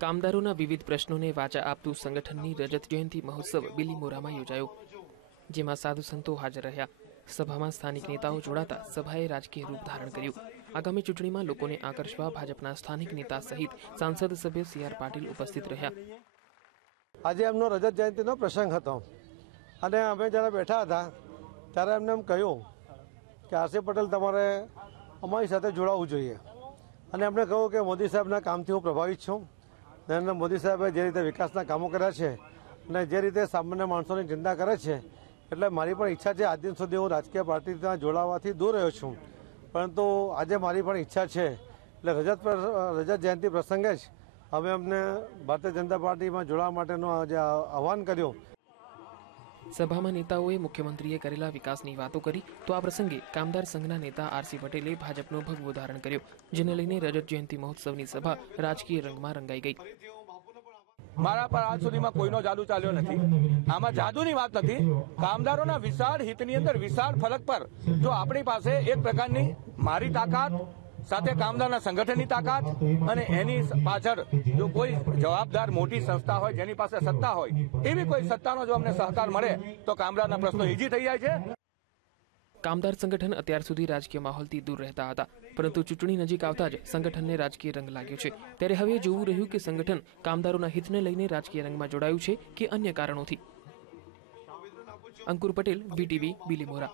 કામદારોના વિવિધ પ્રશ્નોને વાચા આપતું સંગઠનની રજત જયંતિ મહોત્સવ બિલીમોરામાં યોજાયો, જેમાં સાધુ સંતો હાજર રહ્યા. સભામાં સ્થાનિક નેતાઓ જોડાતા સભાએ રાજકીય રૂપ ધારણ કર્યું. આગામી ચૂંટણીમાં લોકોને આકર્ષવા ભાજપના સ્થાનિક નેતા સહિત સાંસદ સભ્ય સી આર પાટીલ ઉપસ્થિત રહ્યા. આજે એમનો રજત જયંતિનો પ્રસંગ હતો. અને અમે જ્યારે બેઠા હતા, ત્યારે એમને એમ કહ્યું કે આરસી પટેલ તમારે અમારી સાથે જોડાવવું જોઈએ. અને એમણે કહ્યું કે મોદી સાહેબના કામથી હું પ્રભાવિત છું. નરેન્દ્ર મોદી સાહેબે જે રીતે વિકાસના કામો કર્યા છે અને જે રીતે સામાન્ય માણસોની ચિંતા કરે છે, એટલે મારી પણ ઈચ્છા છે આજ દિન સુધી હું રાજકીય પાર્ટીમાં જોડાવાથી દૂર રહ્યો છું. પરંતુ આજે મારી પણ ઈચ્છા છે, એટલે રજત રજત જયંતિ પ્રસંગે જ અમે અમને ભારતીય જનતા પાર્ટીમાં જોડાવા માટેનું આજે આહવાન કર્યું. સભામાં નેતાઓએ મુખ્યમંત્રીએ કરેલા વિકાસની વાતો કરી, તો આ પ્રસંગે કામદાર સંઘના નેતા આરસી પટેલે ભાજપનો ભગવો ધારણ કર્યો, જેને લઈને રજત જયંતિ મહોત્સવની સભા રાજકીય રંગમાં રંગાઈ ગઈ. મારા પર આજ સુધીમાં કોઈનો જાદુ ચાલ્યો નથી. આમાં જાદુની વાત નથી. કામદારોના વિશાળ હિતની અંદર વિશાળ ફલક પર જો આપણી પાસે એક પ્રકારની મારી તાકાત સાથે કામદારના સંગઠનની તાકાત અને એની પાછળ જો કોઈ જવાબદાર મોટી સંસ્થા હોય, જેની પાસે સત્તા હોય, એવી કોઈ સત્તાનો જો અમને સહકાર મળે, તો કામદારના પ્રશ્નો ઈજી થઈ જાય છે. કામદાર સંગઠન અત્યાર સુધી રાજકીય માહોલથી દૂર રહેતા હતા, પરંતુ ચૂંટણી નજીક આવતા જ સંગઠનને રાજકીય રંગ લાગ્યો છે. ત્યારે હવે જોવું રહ્યું કે સંગઠન કામદારોના હિતને લઈને રાજકીય રંગમાં જોડાયું છે કે અન્ય કારણોથી. અંકુર પટેલ બીટીવી બિલીમોરા.